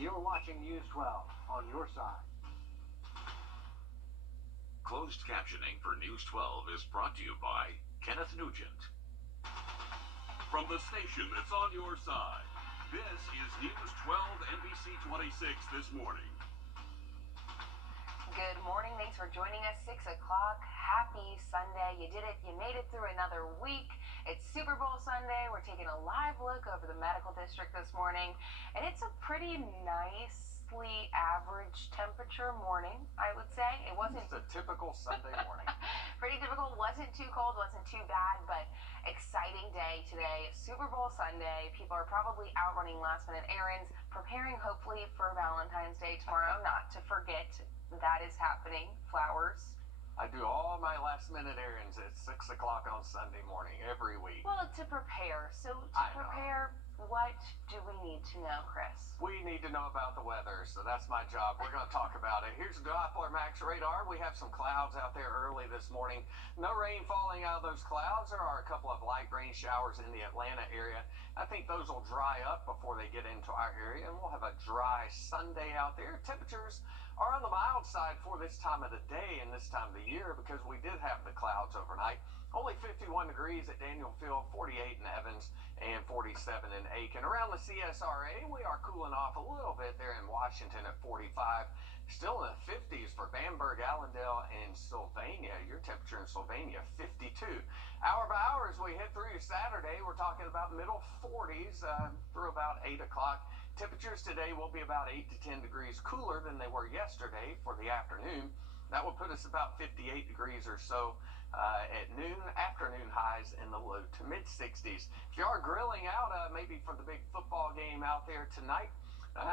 You're watching News 12 on your side. Closed captioning for News 12 is brought to you by Kenneth Nugent. From the station that's on your side, this is News 12 NBC 26 this morning. Good morning. Thanks for joining us. 6 o'clock. Happy Sunday. You did it. You made it through another week. It's Super Bowl Sunday. We're taking a live look over the medical district this morning, and it's a pretty nicely average temperature morning, I would say. It wasn't It's a typical Sunday morning. pretty typical. Wasn't too cold, wasn't too bad, but exciting day today. Super Bowl Sunday. People are probably out running last minute errands, preparing hopefully for Valentine's Day tomorrow. Not to forget that is happening. Flowers. I do all my last minute errands at 6 o'clock on Sunday morning every week. Well, to prepare. So what do we need to know, Chris? We need to know about the weather, so that's my job. We're going to talk about it. Here's the Doppler Max radar. We have some clouds out there early this morning. No rain falling out of those clouds. There are a couple of light rain showers in the Atlanta area. I think those will dry up before they get into our area, and we'll have a dry Sunday out there. Temperatures are on the mild side for this time of the day and this time of the year because we did have the clouds overnight. Only 51 degrees at Daniel Field, 48 in Evans, and 47 in Aiken. Around the CSRA, we are cooling off a little bit there in Washington at 45. Still in the 50s for Bamberg, Allendale, and Sylvania. Your temperature in Sylvania, 52. Hour by hour as we head through Saturday, we're talking about middle 40s through about 8 o'clock. Temperatures today will be about 8 to 10 degrees cooler than they were yesterday for the afternoon. That will put us about 58 degrees or so at noon. Afternoon highs in the low to mid 60s. If you are grilling out, maybe for the big football game out there tonight,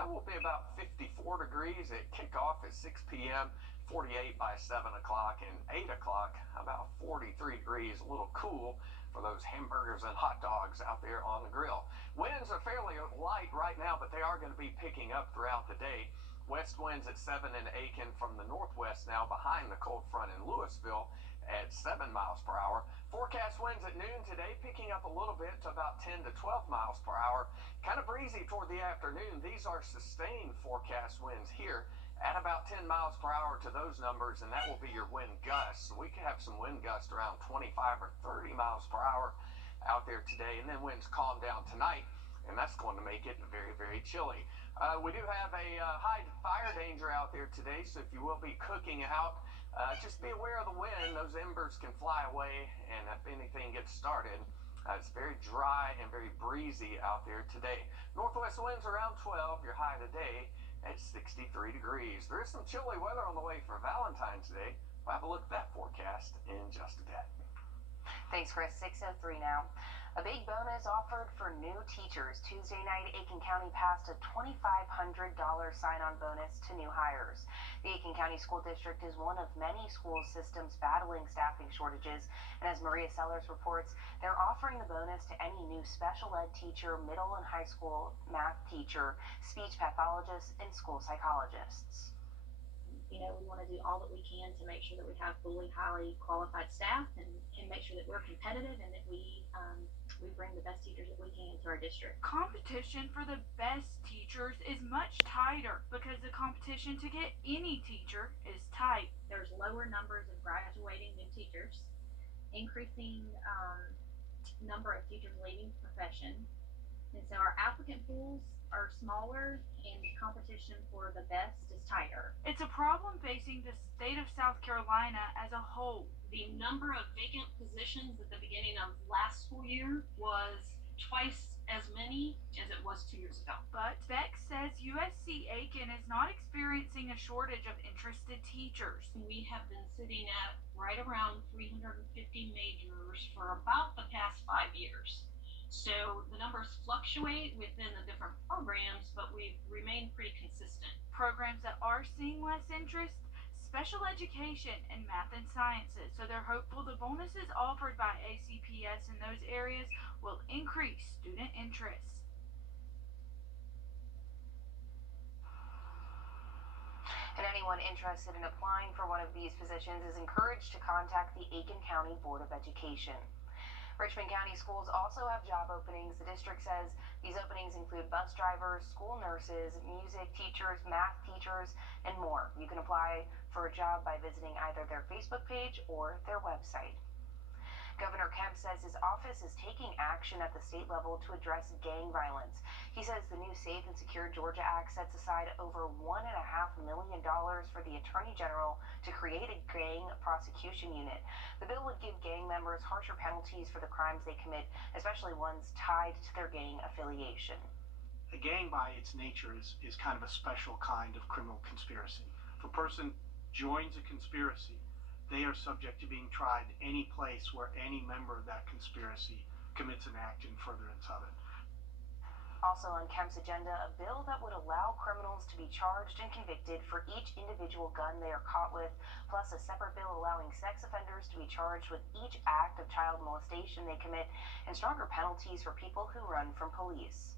will be about 54 degrees at kickoff at 6 p.m., 48 by 7 o'clock, and 8 o'clock, about 43 degrees, a little cool for those hamburgers and hot dogs out there on the grill. Winds are fairly light right now, but they are going to be picking up throughout the day. West winds at 7 in Aiken from the northwest now behind the cold front in Louisville at 7 miles per hour. Forecast winds at noon today picking up a little bit to about 10 to 12 miles per hour. Kind of breezy toward the afternoon. These are sustained forecast winds here at about 10 miles per hour to those numbers, and that will be your wind gusts. So we could have some wind gusts around 25 or 30 miles per hour out there today, and then winds calm down tonight, and that's going to make it very, very chilly. We do have a high fire danger out there today, so if you will be cooking out, just be aware of the wind. Those embers can fly away, and if anything gets started, it's very dry and very breezy out there today. Northwest winds around 12, your high today at 63 degrees. There is some chilly weather on the way for Valentine's Day. We'll have a look at that forecast in just a bit. Thanks, Chris. 6:03 now. A big bonus offered for new teachers. Tuesday night, Aiken County passed a $2,500 sign-on bonus to new hires. The Aiken County School District is one of many school systems battling staffing shortages, and as Maria Sellers reports, they're offering the bonus to any new special ed teacher, middle and high school math teacher, speech pathologists, and school psychologists. You know, we want to do all that we can to make sure that we have fully highly qualified staff and make sure that we're competitive and that we bring the best teachers that we can to our district. Competition for the best teachers is much tighter because the competition to get any teacher is tight. There's lower numbers of graduating new teachers, increasing number of teachers leaving the profession, and so our applicant pools are smaller and the competition for the best is tighter. It's a problem facing the state of South Carolina as a whole. The number of vacant positions at the beginning of last school year was twice as many as it was 2 years ago. But Beck says USC Aiken is not experiencing a shortage of interested teachers. We have been sitting at right around 350 majors for about the past 5 years. So the numbers fluctuate within the different programs, but we've remained pretty consistent. Programs that are seeing less interest, special education and math and sciences. So they're hopeful the bonuses offered by ACPS in those areas will increase student interest. And anyone interested in applying for one of these positions is encouraged to contact the Aiken County Board of Education. Richmond County schools also have job openings. The district says these openings include bus drivers, school nurses, music teachers, math teachers, and more. You can apply for a job by visiting either their Facebook page or their website. Governor Kemp says his office is taking action at the state level to address gang violence. He says the new Safe and Secure Georgia Act sets aside over $1.5 million for the Attorney General to create a gang prosecution unit. The bill would give gang members harsher penalties for the crimes they commit, especially ones tied to their gang affiliation. A gang, by its nature, is kind of a special kind of criminal conspiracy. If a person joins a conspiracy, they are subject to being tried any place where any member of that conspiracy commits an act in furtherance of it. Also on Kemp's agenda, a bill that would allow criminals to be charged and convicted for each individual gun they are caught with, plus a separate bill allowing sex offenders to be charged with each act of child molestation they commit, and stronger penalties for people who run from police.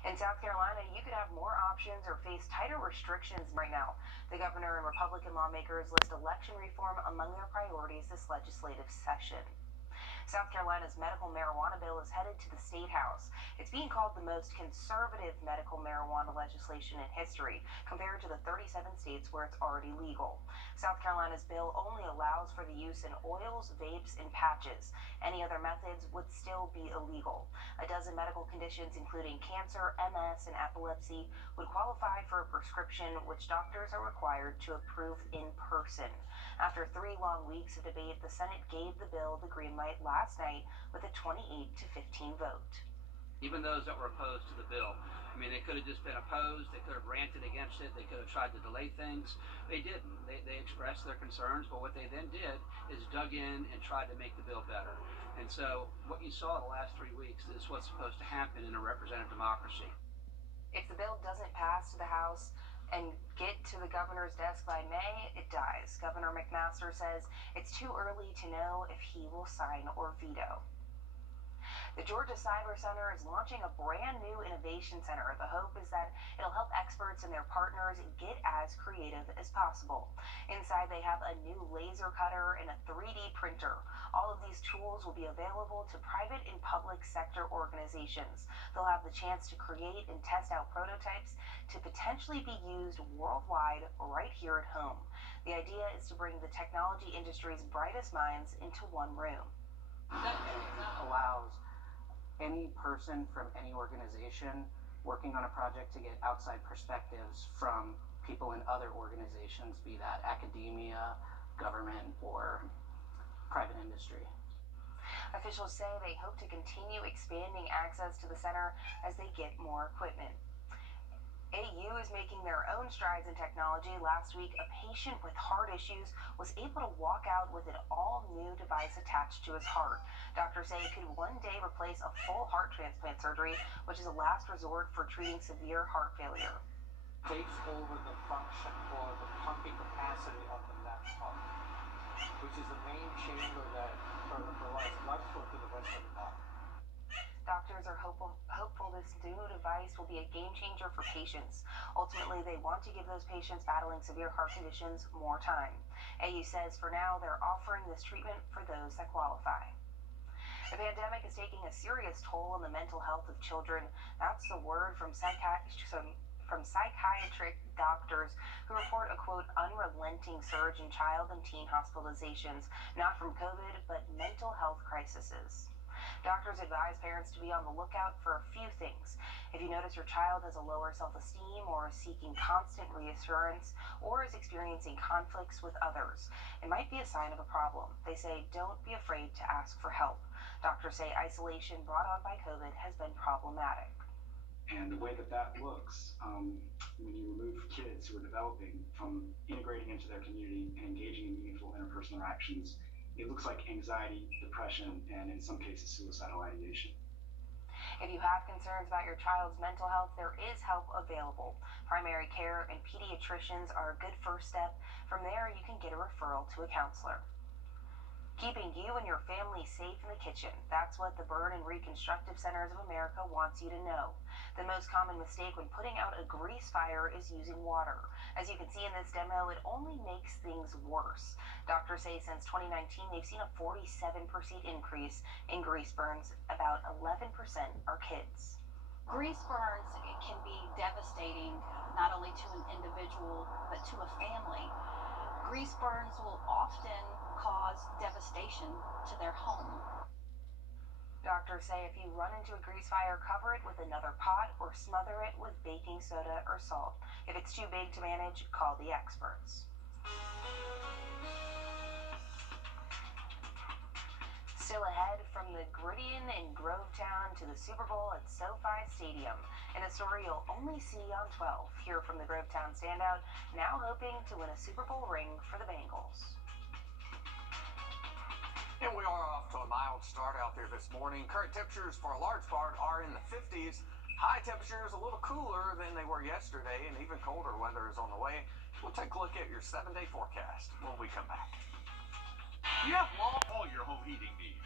In South Carolina, you could have more options or face tighter restrictions right now. The governor and Republican lawmakers list election reform among their priorities this legislative session. South Carolina's medical marijuana bill is headed to the State House. It's being called the most conservative medical marijuana legislation in history, compared to the 37 states where it's already legal. South Carolina's bill only allows for the use in oils, vapes, and patches. Any other methods would still be illegal. A dozen medical conditions, including cancer, MS, and epilepsy, would qualify for a prescription which doctors are required to approve in person. After 3 long weeks of debate, the Senate gave the bill the green light last night with a 28-15 vote. Even those that were opposed to the bill, I mean, they could have just been opposed, they could have ranted against it, they could have tried to delay things. They didn't. They expressed their concerns, but what they then did is dug in and tried to make the bill better. And so what you saw the last 3 weeks is what's supposed to happen in a representative democracy. If the bill doesn't pass to the House and get to the governor's desk by May, it dies. Governor McMaster says it's too early to know if he will sign or veto. The Georgia Cyber Center is launching a brand new innovation center. The hope is that it'll help experts and their partners get as creative as possible. Inside, they have a new laser cutter and a 3D printer. All of these tools will be available to private and public sector organizations. They'll have the chance to create and test out prototypes to potentially be used worldwide right here at home. The idea is to bring the technology industry's brightest minds into one room. It allows any person from any organization working on a project to get outside perspectives from people in other organizations, be that academia, government, or private industry. Officials say they hope to continue expanding access to the center as they get more equipment. AU is making their own strides in technology. Last week, a patient with heart issues was able to walk out with an all-new device attached to his heart. Doctors say it could one day replace a full heart transplant surgery, which is a last resort for treating severe heart failure. Takes over the function or the pumping capacity of the left heart, which is the main chamber that provides blood flow to the rest of the body. Doctors are hopeful this new device will be a game changer for patients. Ultimately, they want to give those patients battling severe heart conditions more time. AU says for now they're offering this treatment for those that qualify. The pandemic is taking a serious toll on the mental health of children. That's the word from psychiatric doctors who report a, quote, unrelenting surge in child and teen hospitalizations, not from COVID, but mental health crises. Doctors advise parents to be on the lookout for a few things. If you notice your child has a lower self-esteem or is seeking constant reassurance or is experiencing conflicts with others, it might be a sign of a problem. They say don't be afraid to ask for help. Doctors say isolation brought on by COVID has been problematic. And the way that looks, when you remove kids who are developing from integrating into their community and engaging in meaningful interpersonal interactions, it looks like anxiety, depression, and in some cases, suicidal ideation. If you have concerns about your child's mental health, there is help available. Primary care and pediatricians are a good first step. From there, you can get a referral to a counselor. Keeping you and your family safe in the kitchen. That's what the Burn and Reconstructive Centers of America wants you to know. The most common mistake when putting out a grease fire is using water. As you can see in this demo, it only makes things worse. Doctors say since 2019, they've seen a 47% increase in grease burns. About 11% are kids. Grease burns can be devastating not only to an individual but to a family. Grease burns will often cause devastation to their home. Doctors say if you run into a grease fire, cover it with another pot or smother it with baking soda or salt. If it's too big to manage, call the experts. Still ahead, from the Griddian in Grovetown to the Super Bowl at SoFi Stadium. In a story you'll only see on 12. Hear from the Grovetown standout, now hoping to win a Super Bowl ring for the Bengals. And we are off to a mild start out there this morning. Current temperatures for a large part are in the 50s. High temperatures a little cooler than they were yesterday, and even colder weather is on the way. We'll take a look at your 7-day forecast when we come back. You have all your home heating needs.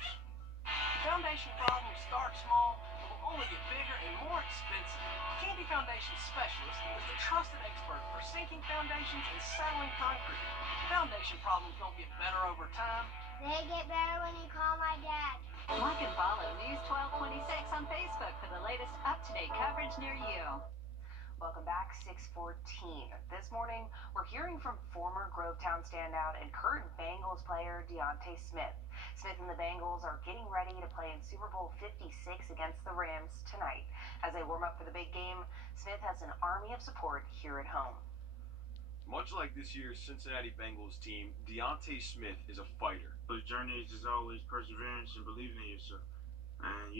Foundation problems start small and will only get bigger and more expensive. Candy Foundation Specialist is the trusted expert for sinking foundations and settling concrete. Foundation problems don't get better over time. They get better when you call my dad. Like and follow News 1226 on Facebook for the latest up-to-date coverage near you. Welcome back, 6:14. This morning, we're hearing from former Grovetown standout and current Bengals player Deontay Smith. Smith and the Bengals are getting ready to play in Super Bowl 56 against the Rams tonight. As they warm up for the big game, Smith has an army of support here at home. Much like this year's Cincinnati Bengals team, Deontay Smith is a fighter. The journey is just always perseverance and believing in yourself. And,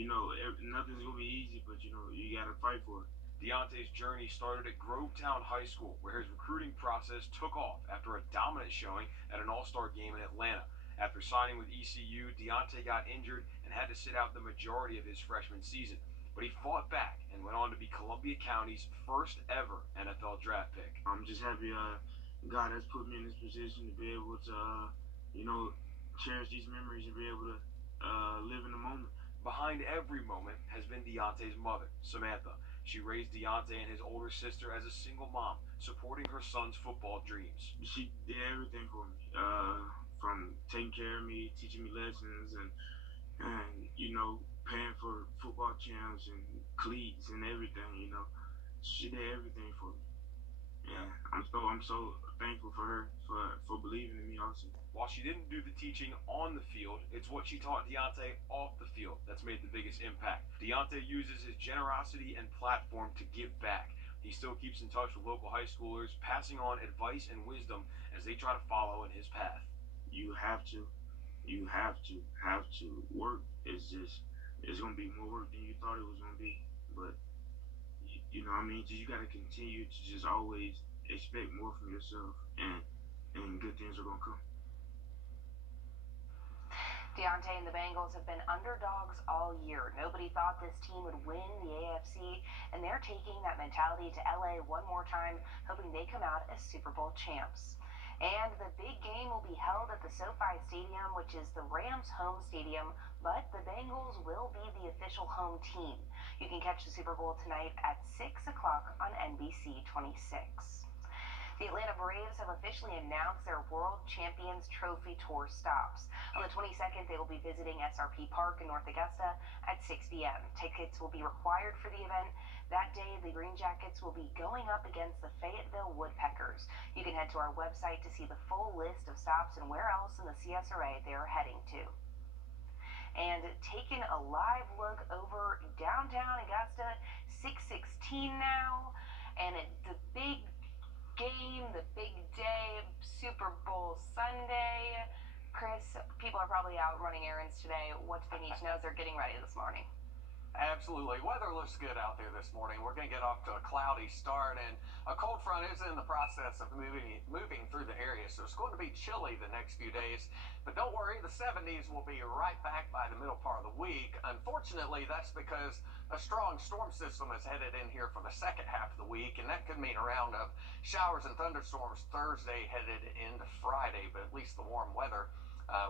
nothing's going to be easy, but, you got to fight for it. Deontay's journey started at Grovetown High School, where his recruiting process took off after a dominant showing at an all-star game in Atlanta. After signing with ECU, Deontay got injured and had to sit out the majority of his freshman season. But he fought back and went on to be Columbia County's first ever NFL draft pick. I'm just happy God has put me in this position to be able to, cherish these memories and be able to live in the moment. Behind every moment has been Deontay's mother, Samantha. She raised Deontay and his older sister as a single mom, supporting her son's football dreams. She did everything for me, from taking care of me, teaching me lessons, and paying for football champs and cleats and everything. She did everything for me. Yeah, I'm so thankful for her for believing in me also. While she didn't do the teaching on the field, it's what she taught Deontay off the field that's made the biggest impact. Deontay uses his generosity and platform to give back. He still keeps in touch with local high schoolers, passing on advice and wisdom as they try to follow in his path. You have to work. It's going to be more work than you thought it was going to be. But, you got to continue to just always expect more from yourself, and good things are going to come. Deontay and the Bengals have been underdogs all year. Nobody thought this team would win the AFC, and they're taking that mentality to LA one more time, hoping they come out as Super Bowl champs. And the big game will be held at the SoFi Stadium, which is the Rams' home stadium, but the Bengals will be the official home team. You can catch the Super Bowl tonight at 6 o'clock on NBC 26. The Atlanta Braves have officially announced their World Champions Trophy Tour stops. On the 22nd, they will be visiting SRP Park in North Augusta at 6 p.m. Tickets will be required for the event. That day, the Green Jackets will be going up against the Fayetteville Woodpeckers. You can head to our website to see the full list of stops and where else in the CSRA they are heading to. And taking a live look over downtown Augusta, 6:16 now, and the big game, the big day, Super Bowl Sunday. Chris, people are probably out running errands today. What do they need to know as they're getting ready this morning? Absolutely. Weather looks good out there this morning. We're going to get off to a cloudy start, and a cold front is in the process of moving through the area, so it's going to be chilly the next few days. But don't worry, the 70s will be right back by the middle part of the week. Unfortunately, that's because a strong storm system is headed in here for the second half of the week, and that could mean a round of showers and thunderstorms Thursday headed into Friday, but at least the warm weather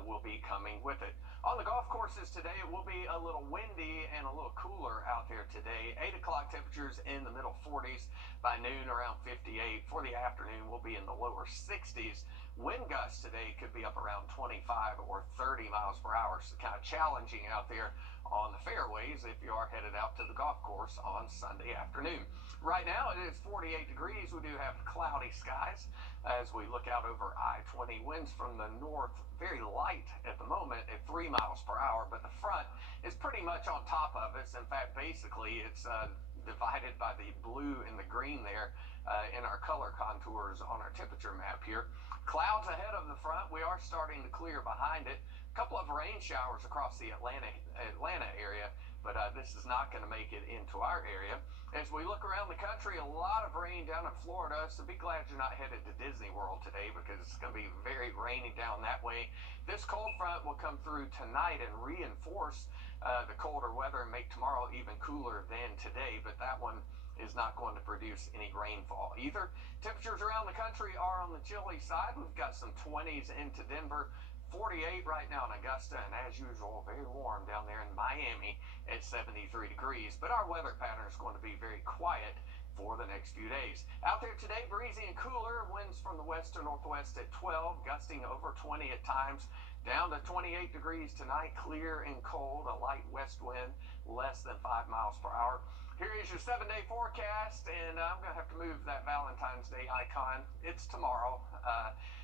will be coming with it. On the golf courses today, it will be a little windy and a little cooler out there today. 8 o'clock temperatures in the middle 40s. By noon, around 58. For the afternoon, we'll be in the lower 60s. Wind gusts today could be up around 25 or 30 miles per hour. So kind of challenging out there on the fairways if you are headed out to the golf course on Sunday afternoon. Right now, it is 48 degrees. We do have cloudy skies as we look out over I-20. Winds from the north, very light at the moment at 3 miles per hour, but the front is pretty much on top of us. In fact, basically, it's divided by the blue and the green there in our color contours on our temperature map here. Clouds ahead of the front. We are starting to clear behind it. A couple of rain showers across the Atlanta area, but this is not going to make it into our area. As we look around the country, a lot of rain down in Florida, so be glad you're not headed to Disney World today because it's going to be very rainy down that way. This cold front will come through tonight and reinforce the colder weather and make tomorrow even cooler than today, but that one is not going to produce any rainfall either. Temperatures around the country are on the chilly side. We've got some 20s into Denver. 48 right now in Augusta, and as usual, very warm down there in Miami at 73 degrees. But our weather pattern is going to be very quiet for the next few days. Out there today, breezy and cooler. Winds from the west to northwest at 12, gusting over 20 at times. Down to 28 degrees tonight, clear and cold. A light west wind, less than 5 miles per hour. Here is your 7-day forecast, and I'm going to have to move that Valentine's Day icon. It's tomorrow.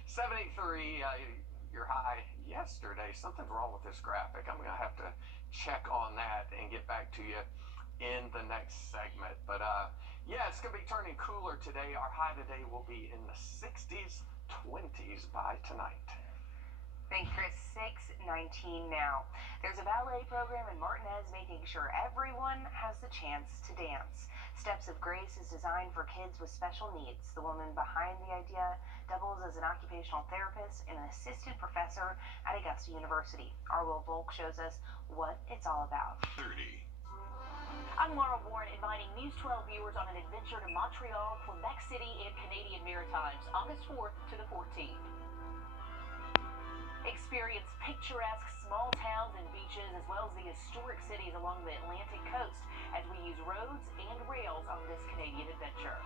73. Your high yesterday. Something's wrong with this graphic. I'm going to have to check on that and get back to you in the next segment. But yeah, it's going to be turning cooler today. Our high today will be in the 60s, 20s by tonight. Thanks, Chris. 6:19 now. There's a ballet program in Martinez making sure everyone has the chance to dance. Steps of Grace is designed for kids with special needs. The woman behind the idea doubles as an occupational therapist and an assistant professor at Augusta University. Our Will Volk shows us what it's all about. 30. I'm Laura Warren, inviting News 12 viewers on an adventure to Montreal, Quebec City, and Canadian Maritimes, August 4th to the 14th. Experience picturesque small towns and beaches, as well as the historic cities along the Atlantic coast, as we use roads and rails on this Canadian adventure.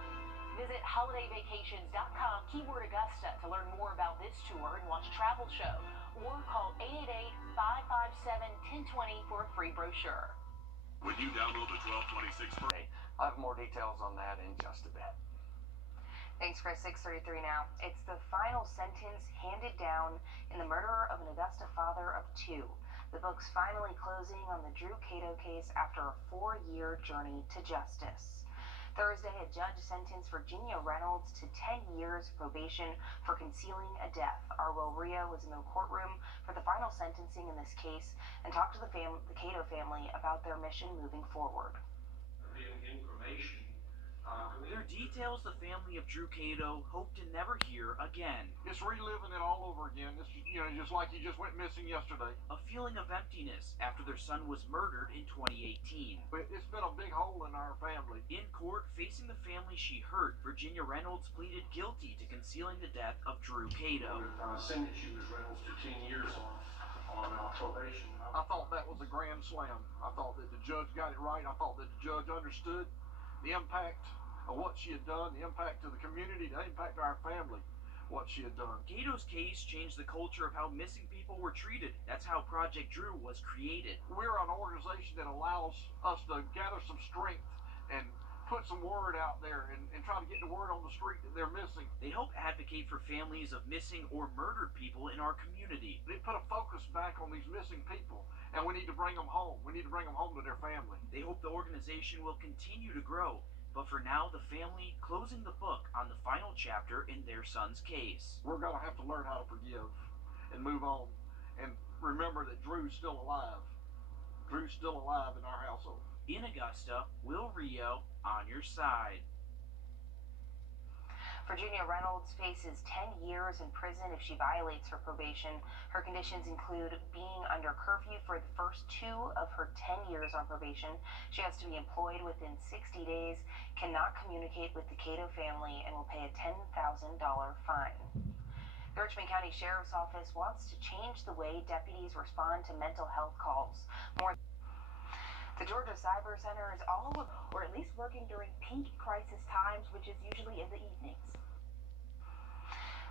Visit holidayvacations.com, keyword Augusta, to learn more about this tour and watch a travel show, or call 888-557-1020 for a free brochure. When you download the 1226 I'll have more details on that in just a bit. Thanks, Chris. 6:33 now. It's the final sentence handed down in the murder of an Augusta father of 2. The book's finally closing on the Drew Cato case after a 4-year journey to justice. Thursday, a judge sentenced Virginia Reynolds to 10 years probation for concealing a death. Our Will Rio was in the courtroom for the final sentencing in this case and talked to the Cato family about their mission moving forward. Information. There are details the family of Drew Cato hope to never hear again. It's reliving it all over again. It's, just like he just went missing yesterday. A feeling of emptiness after their son was murdered in 2018. But it's been a big hole in our family. In court, facing the family she hurt, Virginia Reynolds pleaded guilty to concealing the death of Drew Cato. Sentenced you, Reynolds, to 10 years on probation. I thought that was a grand slam. I thought that the judge got it right. I thought that the judge understood the impact of what she had done, the impact to the community, the impact to our family, what she had done. Cato's case changed the culture of how missing people were treated. That's how Project Drew was created. We're an organization that allows us to gather some strength and put some word out there and try to get the word on the street that they're missing. They help advocate for families of missing or murdered people in our community. They put a focus back on these missing people, and we need to bring them home. We need to bring them home to their family. They hope the organization will continue to grow. But for now, the family closing the book on the final chapter in their son's case. We're going to have to learn how to forgive and move on and remember that Drew's still alive. Drew's still alive in our household. In Augusta, Will Rio on your side. Virginia Reynolds faces 10 years in prison if she violates her probation. Her conditions include being under curfew for the first 2 of her 10 years on probation. She has to be employed within 60 days, cannot communicate with the Cato family, and will pay a $10,000 fine. The Richmond County Sheriff's Office wants to change the way deputies respond to mental health calls. The Georgia Cyber Center is or at least working during peak crisis times, which is usually in the evenings.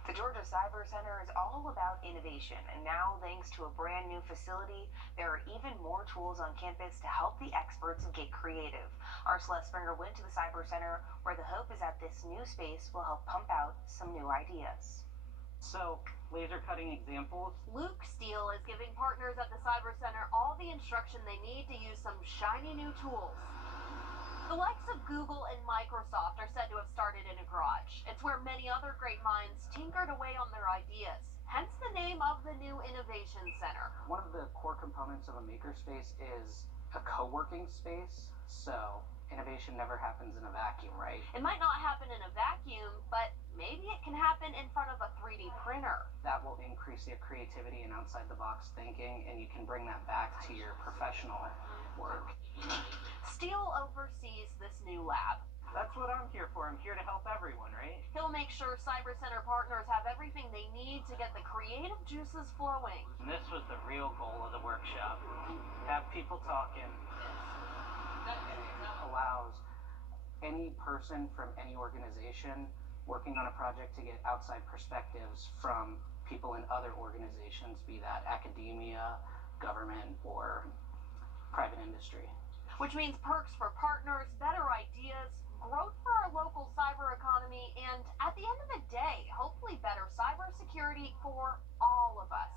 The Georgia Cyber Center is all about innovation, and now, thanks to a brand new facility, there are even more tools on campus to help the experts get creative. Our Celeste Springer went to the Cyber Center, where the hope is that this new space will help pump out some new ideas. So, laser cutting examples. Luke Steele is giving partners at the Cyber Center all the instruction they need to use some shiny new tools. The likes of Google and Microsoft are said to have started in a garage. It's where many other great minds tinkered away on their ideas, hence the name of the new Innovation Center. One of the core components of a makerspace is a co-working space, so innovation never happens in a vacuum, right? It might not happen in a vacuum, but maybe it can happen in front of a 3D printer. That will increase your creativity and outside-the-box thinking, and you can bring that back to your professional work. Steele oversees this new lab. That's what I'm here for. I'm here to help everyone, right? He'll make sure Cyber Center partners have everything they need to get the creative juices flowing. And this was the real goal of the workshop. Have people talking. It allows any person from any organization working on a project to get outside perspectives from people in other organizations, be that academia, government, or private industry. Which means perks for partners, better ideas, growth for our local cyber economy, and at the end of the day, hopefully better cybersecurity for all of us.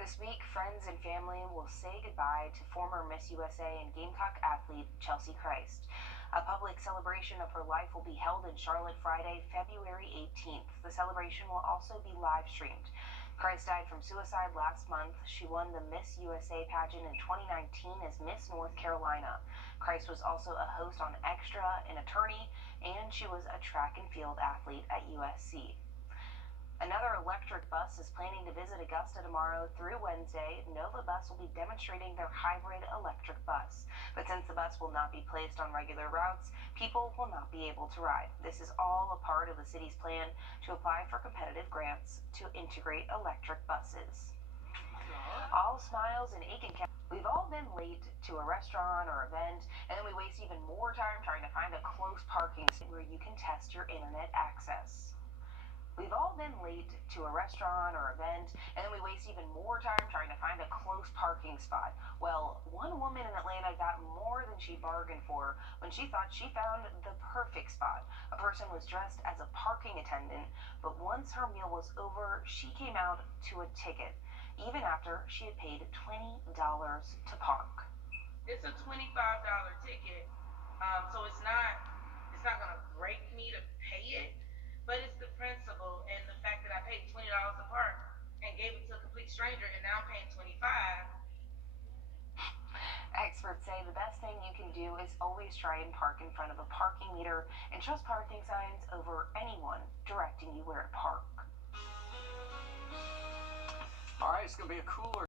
This week, friends and family will say goodbye to former Miss USA and Gamecock athlete Chelsea Christ. A public celebration of her life will be held in Charlotte Friday, February 18th. The celebration will also be live streamed. Christ died from suicide last month. She won the Miss USA pageant in 2019 as Miss North Carolina. Christ was also a host on Extra, an attorney, and she was a track and field athlete at USC. Another electric bus is planning to visit Augusta tomorrow through Wednesday. Nova Bus will be demonstrating their hybrid electric bus. But since the bus will not be placed on regular routes, people will not be able to ride. This is all a part of the city's plan to apply for competitive grants to integrate electric buses. All smiles in Aiken County. We've all been late to a restaurant or event, and then we waste even more time trying to find a close parking spot where you can test your internet access. We've all been late to a restaurant or event, and then we waste even more time trying to find a close parking spot. Well, one woman in Atlanta got more than she bargained for when she thought she found the perfect spot. A person was dressed as a parking attendant, but once her meal was over, she came out to a ticket, even after she had paid $20 to park. It's a $25 ticket, so it's not gonna break me to pay it. But it's the principle and the fact that I paid $20 to park and gave it to a complete stranger, and now I'm paying $25. Experts say the best thing you can do is always try and park in front of a parking meter and trust parking signs over anyone directing you where to park. All right, it's going to be a cooler